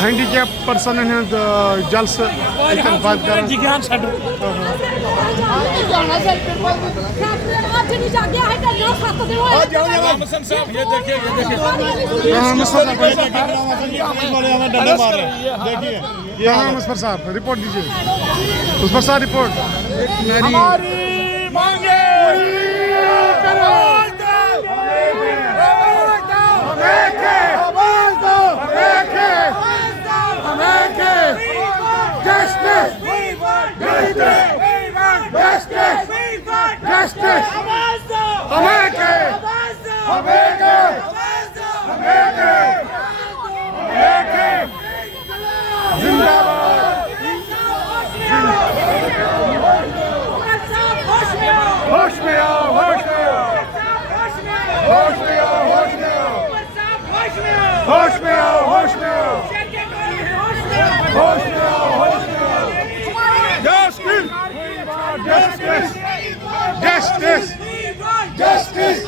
Handicap person हंद jealous बात कर जिज्ञान छड़ ये देखिए यहाँ मुस्फर साहब रिपोर्ट दीजिए। मुस्फर साहब रिपोर्ट। हमारी मांगे होश में आओ, होश में आओ, होश में आओ, होश में आओ, होश में आओ, होश में आओ, होश में आओ, होश में आओ। Justice, justice, justice, justice.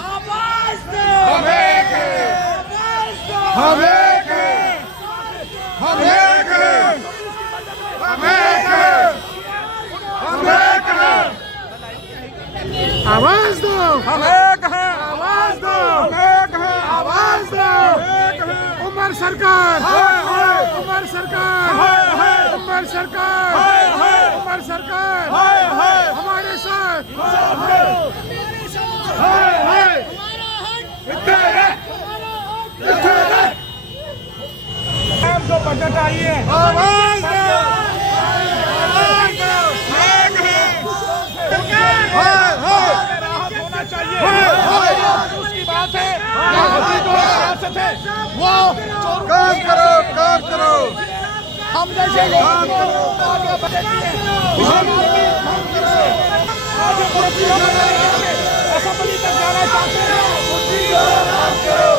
हम एक हैं, हम एक हैं, हम एक हैं, हम एक हैं, हम एक हैं। आवाज दो, हम एक हैं, आवाज दो, हम एक हैं, आवाज दो, एक हैं। उमर सरकार, उमर सरकार, उमर सरकार, उमर सरकार, हमारे साथ, जो बजट आई है आवाज दो, होना चाहिए उसकी बात है। वो काम करो, काम करो, हम जैसे लोग आगे बढ़ेंगे। असेंबली तक जाना चाहते हैं।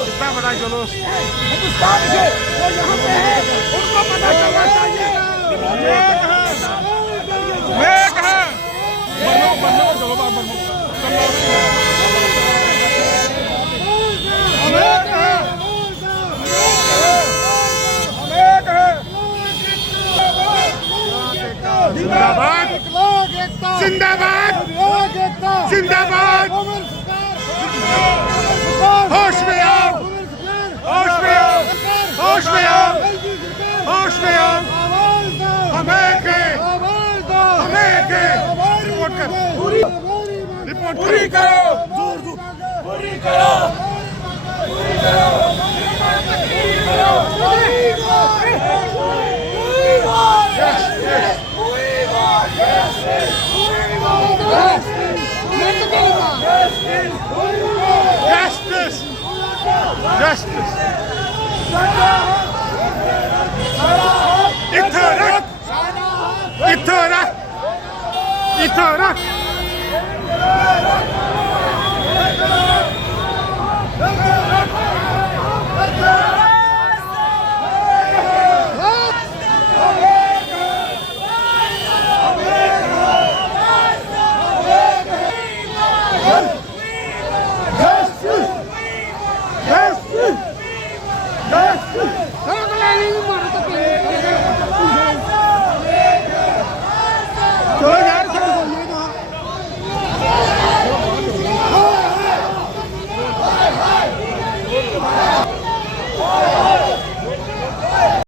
इतना बड़ा जुलूस हिंदुस्तान से वो यहाँ पे है, उनको पता चलना चाहिए। एक है। जिंदाबाद, जिंदाबाद, जिंदाबाद। होश में आओ, होश में आओ, होश में आओ, होश में आओ। हम एक हैं, हम एक हैं। रिपोर्ट कर, रिपोर्ट पूरी करो, पूरी करो, पूरी करो। Justice! Justice! İttihat! İttihat! İttihat!